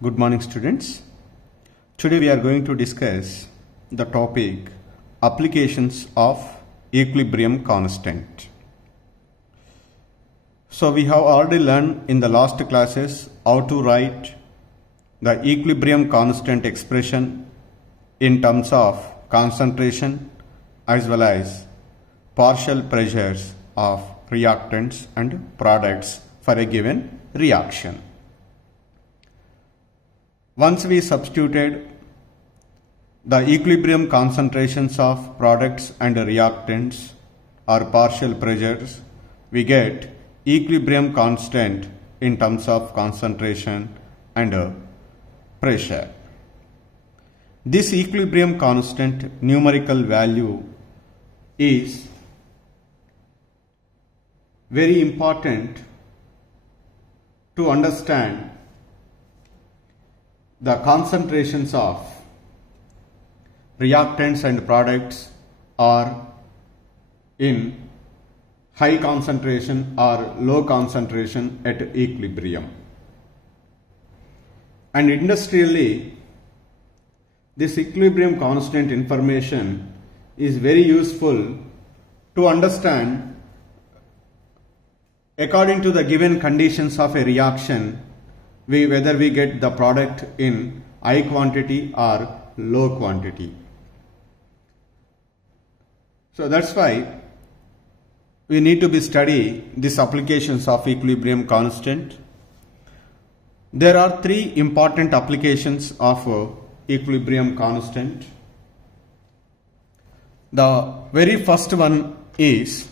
Good morning, students. Today we are going to discuss the topic applications of equilibrium constant. So we have already learned in the last classes how to write the equilibrium constant expression in terms of concentration as well as partial pressures of reactants and products for a given reaction. Once we substituted the equilibrium concentrations of products and reactants or partial pressures, we get equilibrium constant in terms of concentration and pressure. This equilibrium constant numerical value is very important to understand the concentrations of reactants and products are in high concentration or low concentration at equilibrium. And industrially, this equilibrium constant information is very useful to understand according to the given conditions of a reaction whether we get the product in high quantity or low quantity. So that's why we need to study these applications of equilibrium constant. There are three important applications of equilibrium constant. The very first one is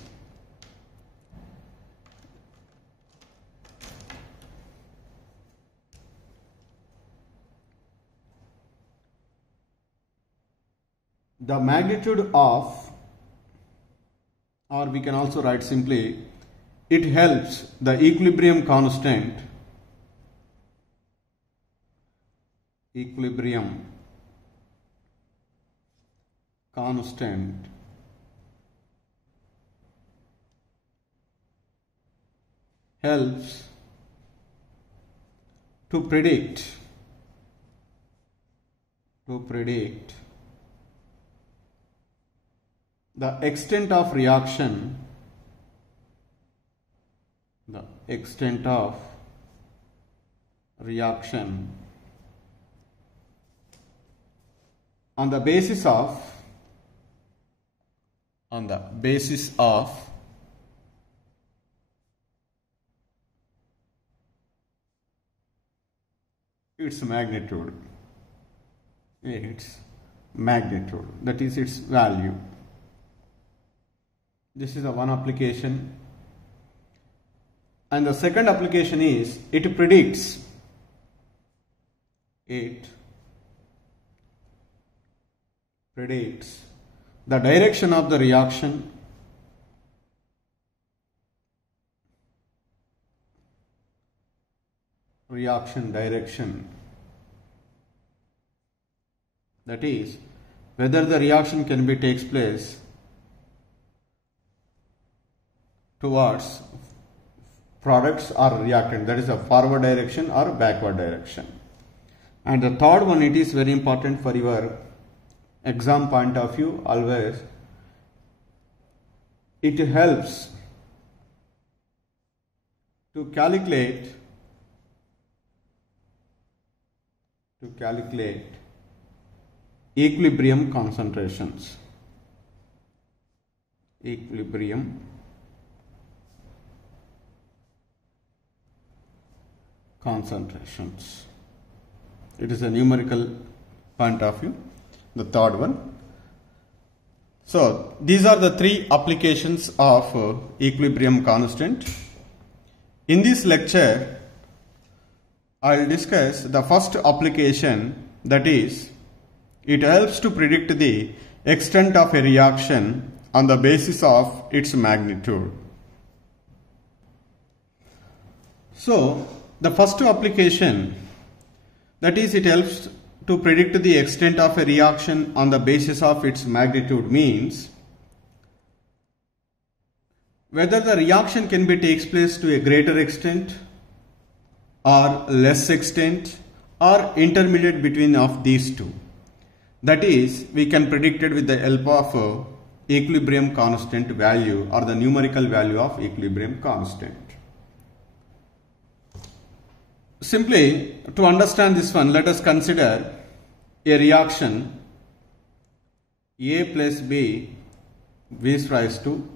the magnitude of, or we can also write simply, it helps the equilibrium constant helps to predict the extent of reaction, on the basis of its magnitude, that is its value. This is the one application. And the second application is it predicts the direction of the reaction direction. That is, whether the reaction takes place towards products or reactant, that is a forward direction or backward direction. And the third one, it is very important for your exam point of view always, it helps to calculate equilibrium concentrations. It is a numerical point of view, the third one. So these are the three applications of equilibrium constant. In this lecture, I will discuss the first application, that is, it helps to predict the extent of a reaction on the basis of its magnitude. So the first application, that is, it helps to predict the extent of a reaction on the basis of its magnitude, means whether the reaction takes place to a greater extent or less extent or intermediate between of these two. That is, we can predict it with the help of equilibrium constant value or the numerical value of equilibrium constant. Simply, to understand this one, let us consider a reaction A plus B gives rise to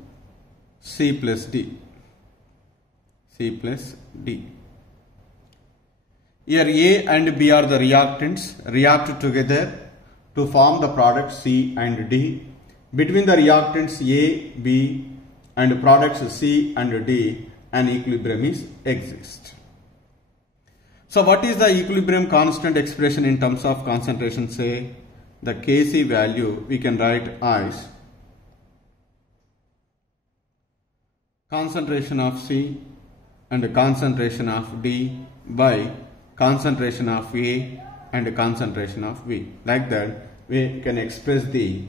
C plus D. C plus D. Here A and B are the reactants, react together to form the product C and D. Between the reactants A, B and products C and D, an equilibrium exists. So what is the equilibrium constant expression in terms of concentration? Say the Kc value we can write as concentration of C and concentration of D by concentration of A and concentration of B. Like that we can express the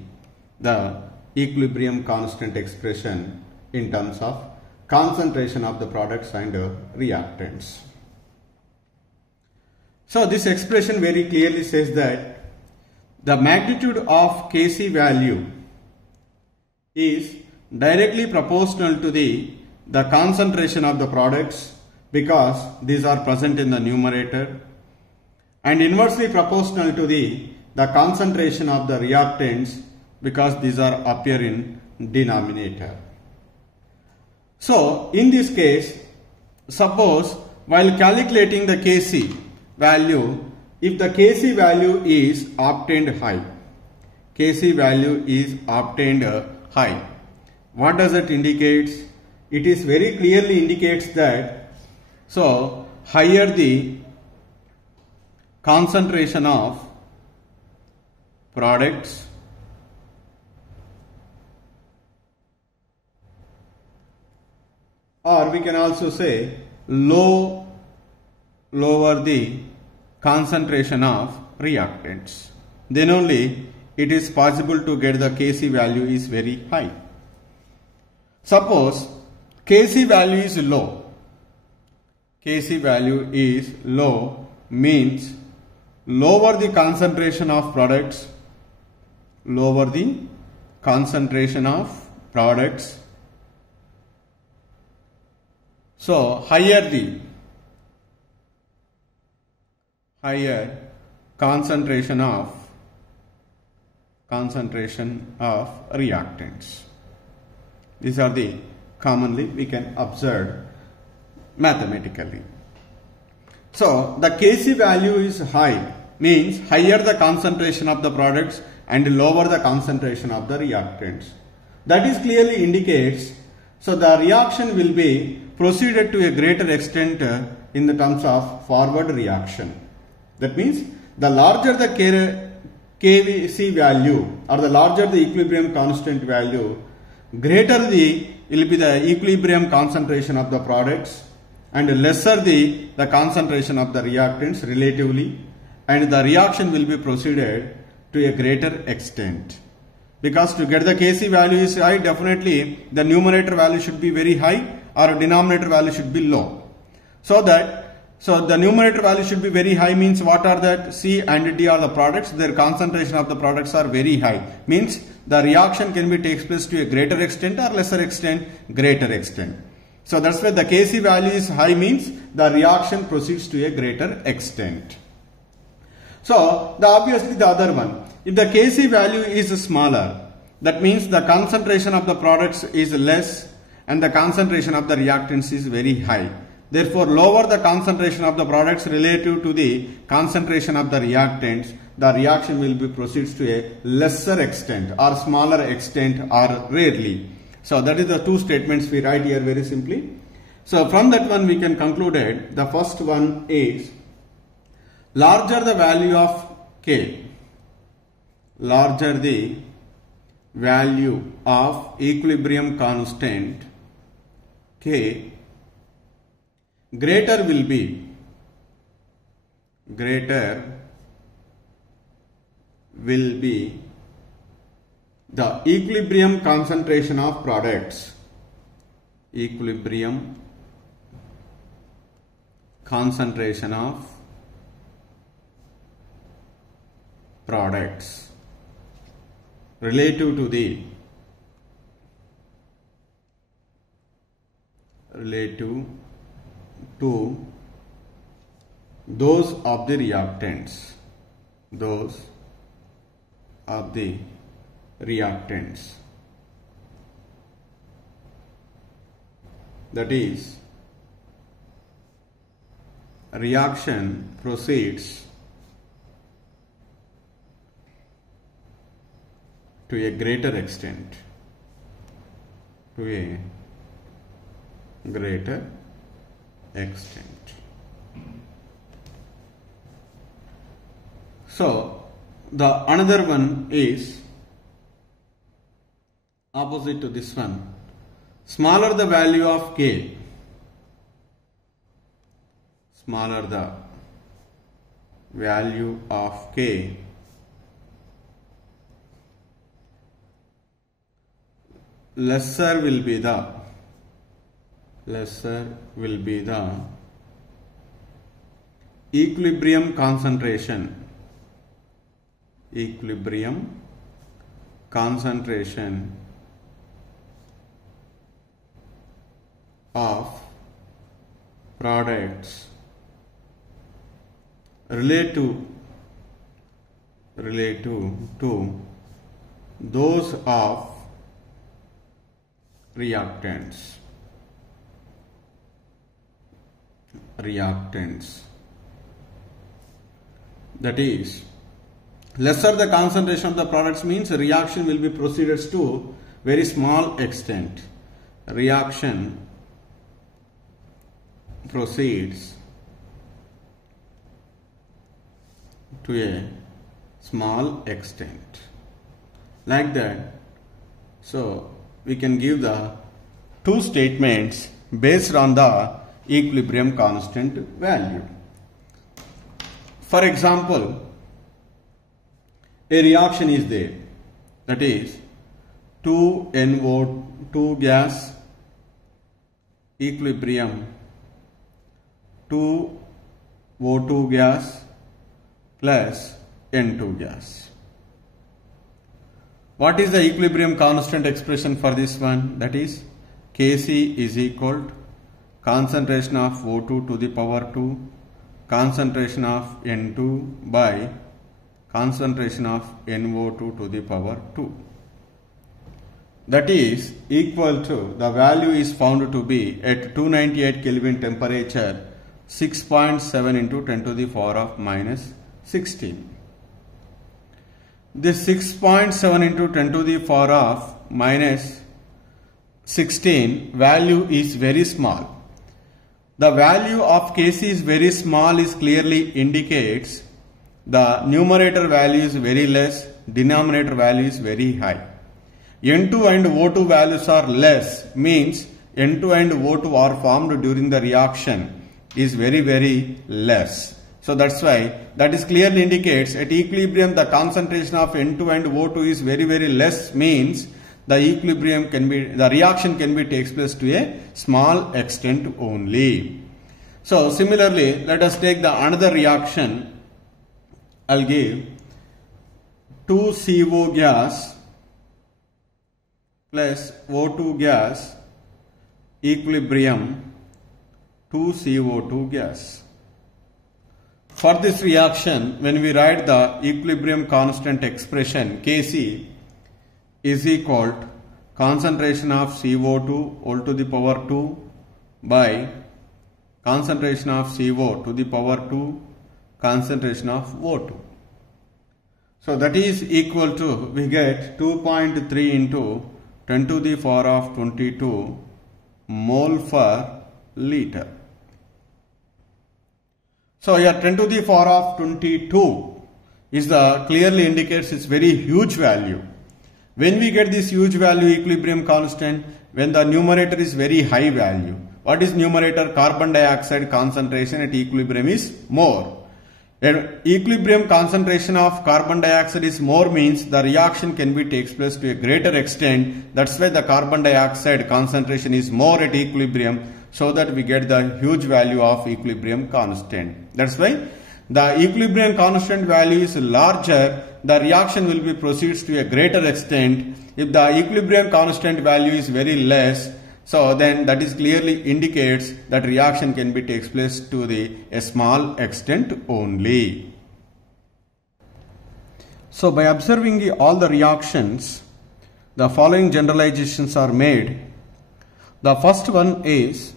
equilibrium constant expression in terms of concentration of the products and reactants. So this expression very clearly says that the magnitude of Kc value is directly proportional to the concentration of the products because these are present in the numerator, and inversely proportional to the concentration of the reactants because these are appear in denominator. So in this case, suppose while calculating the Kc value, if the Kc value is obtained high, Kc value is obtained high, what does it indicate? It is very clearly indicates that so higher the concentration of products, or we can also say lower the concentration of reactants, then only it is possible to get the Kc value is very high. Suppose Kc value is low, Kc value is low means lower the concentration of products, lower the concentration of products, so higher concentration of reactants. These are the commonly we can observe mathematically. So the Kc value is high means higher the concentration of the products and lower the concentration of the reactants. That is clearly indicates so the reaction will be proceeded to a greater extent in the terms of forward reaction. That means the larger the Kc value or the larger the equilibrium constant value, greater will be the equilibrium concentration of the products and lesser the concentration of the reactants relatively, and the reaction will be proceeded to a greater extent. Because to get the Kc value is high, definitely the numerator value should be very high or denominator value should be low. So the numerator value should be very high means what are that? C and D are the products, their concentration of the products are very high. Means the reaction can be takes place to a greater extent or lesser extent, greater extent. So that's why the Kc value is high means the reaction proceeds to a greater extent. So obviously the other one, if the Kc value is smaller, that means the concentration of the products is less and the concentration of the reactants is very high. Therefore, lower the concentration of the products relative to the concentration of the reactants, the reaction will be proceeds to a lesser extent or smaller extent or rarely. So that is the two statements we write here very simply. So from that one we can conclude it. The first one is larger the value of K, larger the value of equilibrium constant K, greater will be the equilibrium concentration of products, equilibrium concentration of products relative to those of the reactants, that is, reaction proceeds to a greater extent, So the another one is opposite to this one. Smaller the value of K, lesser will be the equilibrium concentration of products relative to those of reactants. That is, lesser the concentration of the products means reaction will be proceeded to very small extent. Reaction proceeds to a small extent. Like that. So we can give the two statements based on the equilibrium constant value. For example, a reaction is there, that is 2NO2 gas equilibrium 2O2 gas plus N2 gas. What is the equilibrium constant expression for this one? That is Kc is equal to concentration of O2 to the power 2, concentration of N2 by concentration of NO2 to the power 2. That is equal to, the value is found to be at 298 Kelvin temperature, 6.7 into 10 to the power of minus 16. This 6.7 into 10 to the power of minus 16 value is very small. The value of Kc is very small is clearly indicates the numerator value is very less, denominator value is very high. N2 and O2 values are less, means N2 and O2 are formed during the reaction is very less. So that's why that is clearly indicates at equilibrium the concentration of N2 and O2 is very less, means the equilibrium can be, the reaction can be takes place to a small extent only. So similarly, let us take the another reaction. I'll give 2CO gas plus O2 gas equilibrium 2CO2 gas. For this reaction, when we write the equilibrium constant expression, Kc is equal to concentration of CO2 all to the power 2 by concentration of CO to the power 2 concentration of O2. So that is equal to, we get 2.3 into 10 to the power of 22 mole per liter. So here 10 to the power of 22 is the clearly indicates its very huge value. When we get this huge value equilibrium constant, when the numerator is very high value. What is numerator? Carbon dioxide concentration at equilibrium is more. Equilibrium concentration of carbon dioxide is more, means the reaction can be takes place to a greater extent. That's why the carbon dioxide concentration is more at equilibrium, so that we get the huge value of equilibrium constant. That's why the equilibrium constant value is larger, the reaction will be proceeds to a greater extent. If the equilibrium constant value is very less, so then that is clearly indicates that reaction can be takes place to a small extent only. So by observing all the reactions, the following generalizations are made. The first one is,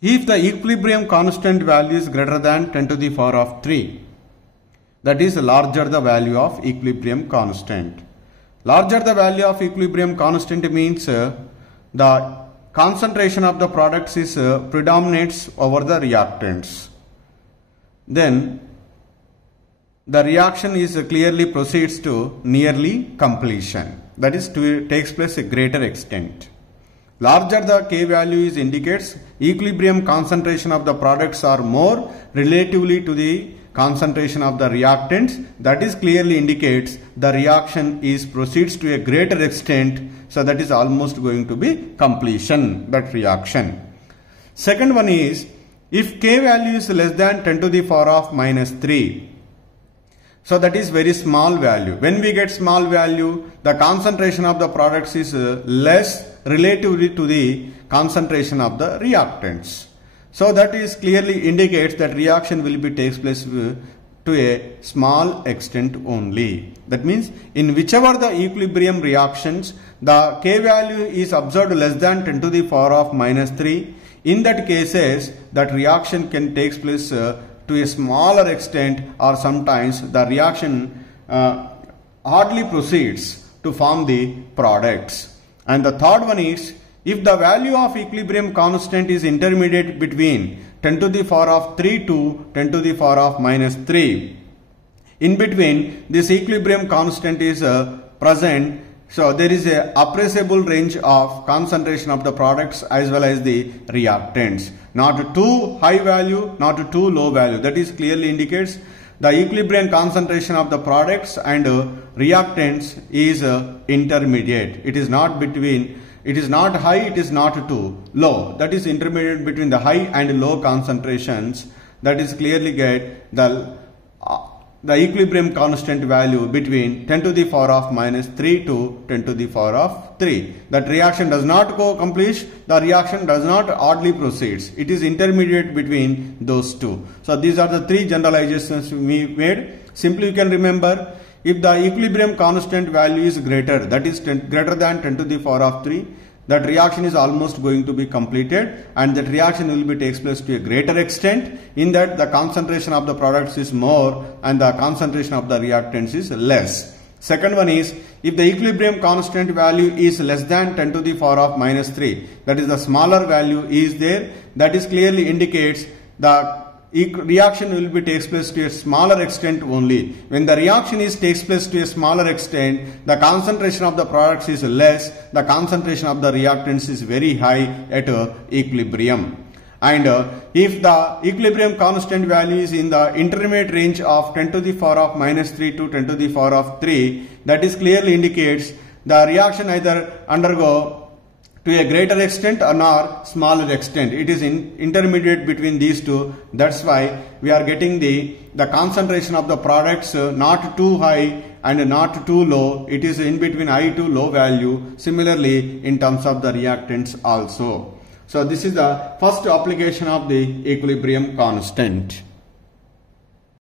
if the equilibrium constant value is greater than 10 to the power of 3, that is larger the value of equilibrium constant. Larger the value of equilibrium constant means the concentration of the products is predominates over the reactants. Then the reaction is clearly proceeds to nearly completion. That is takes place a greater extent. Larger the K value is indicates equilibrium concentration of the products are more relatively to the concentration of the reactants. That is clearly indicates the reaction is proceeds to a greater extent. So that is almost going to be completion, that reaction. Second one is, if K value is less than 10 to the power of minus 3. So that is very small value. When we get small value, the concentration of the products is less relatively to the concentration of the reactants. So that is clearly indicates that reaction will be takes place to a small extent only. That means in whichever the equilibrium reactions, the K value is observed less than 10 to the power of minus 3. In that cases, that reaction can take place to a smaller extent, or sometimes the reaction hardly proceeds to form the products. And the third one is, if the value of equilibrium constant is intermediate between 10 to the power of 3 to 10 to the power of minus 3. In between, this equilibrium constant is present. So there is a appreciable range of concentration of the products as well as the reactants. Not too high value, not too low value. That is clearly indicates the equilibrium concentration of the products and reactants is intermediate. It is not between, it is not high, it is not too low. That is intermediate between the high and low concentrations. That is clearly get the equilibrium constant value between 10 to the power of minus 3 to 10 to the power of 3. That reaction does not go complete, the reaction does not oddly proceeds. It is intermediate between those two. So these are the three generalizations we made. Simply you can remember, if the equilibrium constant value is greater, that is greater than 10 to the power of 3, that reaction is almost going to be completed, and that reaction will be takes place to a greater extent, in that the concentration of the products is more and the concentration of the reactants is less. Second one is, if the equilibrium constant value is less than 10 to the power of minus 3, that is the smaller value is there, that is clearly indicates the reaction will be takes place to a smaller extent only. When the reaction is takes place to a smaller extent, the concentration of the products is less, the concentration of the reactants is very high at equilibrium. And if the equilibrium constant value is in the intermediate range of 10 to the power of minus 3 to 10 to the power of 3, that is clearly indicates the reaction either undergo to a greater extent or not smaller extent. It is intermediate between these two. That's why we are getting the concentration of the products not too high and not too low. It is in between high to low value. Similarly, in terms of the reactants also. So this is the first application of the equilibrium constant.